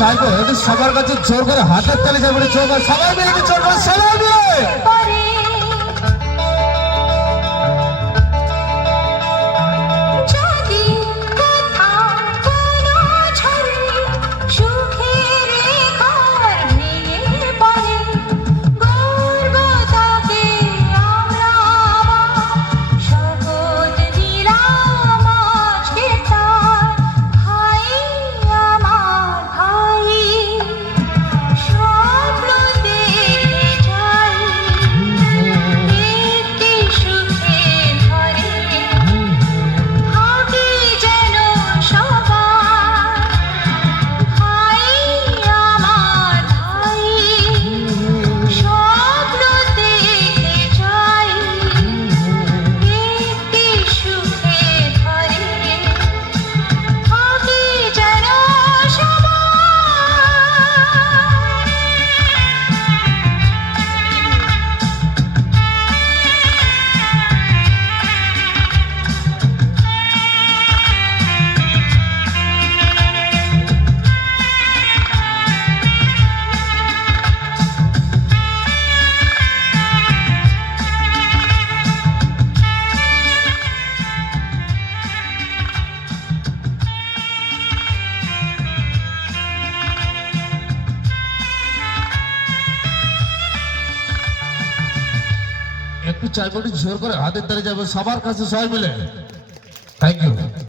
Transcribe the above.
চাইবো সবার কাছে জোর করে হাতের তালি যাবে সবাই মিলে জোর করে সবাই মিলে একটু চাইবো জোর করে হাতের তালি যাবে সবার কাছে সবাই মিলে। Thank you.